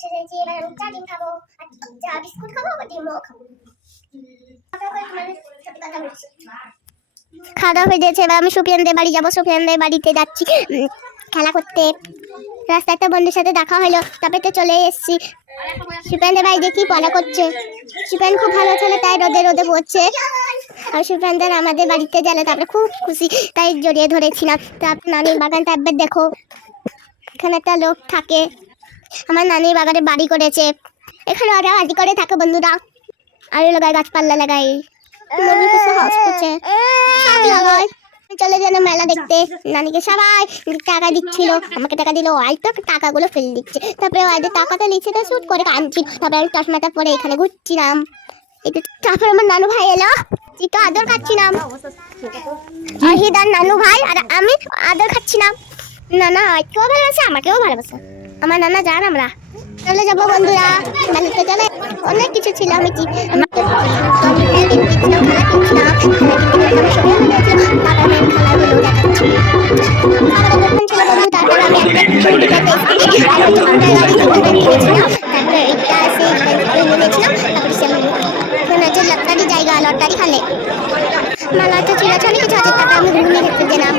হচ্ছে যে এবার আমি চা ডিম খাবো আর চা বিস্কুট খাবো আর ডিমও খাবো। খাওয়া দাওয়া হয়ে গেছে, এবার আমি সুফিয়ানদের বাড়ি যাবো। সুফিয়ানদের বাড়িতে যাচ্ছি খেলা করতে। রাস্তায় একটা বন্ধুর সাথে দেখা হলো, তারপরে তো চলে এসেছি। সুফিয়ানদের বাড়ি দেখি পড়া করছে। সুফিয়ান খুব ভালো ছেলে, তাই রোদে রোদে পড়ছে। আর সুফিয়ানদের আমাদের বাড়িতে গেলে তারপরে খুব খুশি, তাই জড়িয়ে ধরেছিলাম। তারপর নানির বাগানটা একবার দেখো, এখানে একটা লোক থাকে। আমার নানির বাগানে বাড়ি করেছে, এখানে ওরা বাড়ি করে থাকে বন্ধুরা। আর লাগায় গাছপালা লাগাই, চলে যেন মেলা দেখতে। নানিকে সবাই টাকা দিচ্ছিল, আমাকে টাকা দিল, হয়তো টাকাগুলো ফেলে দিচ্ছে। তারপরে ওদের টাকাটা নিচ্ছে, তো শুট করে কাঁদছিল। তারপরে আমি চশমাটা পরে এখানে ঘুরছিলাম। তারপরে আমার নানু ভাই এলো, তো আদর খাচ্ছিলাম। অহিদ আর নানু ভাই আর আমি আদর খাচ্ছিলাম। নানা হয়তো ভালোবাসে, আমাকেও ভালোবাসে। আমার নানা যান, আমরা চলে যাবো বন্ধুরা বাড়িতে। চলে অনেক কিছু ছিল, আমি কি লটারি জায়গা, লটারি খালে মেলাটা ছিল। আমি কিছু হাজার টাকা আমি ঘুরে দেখতে গেলাম।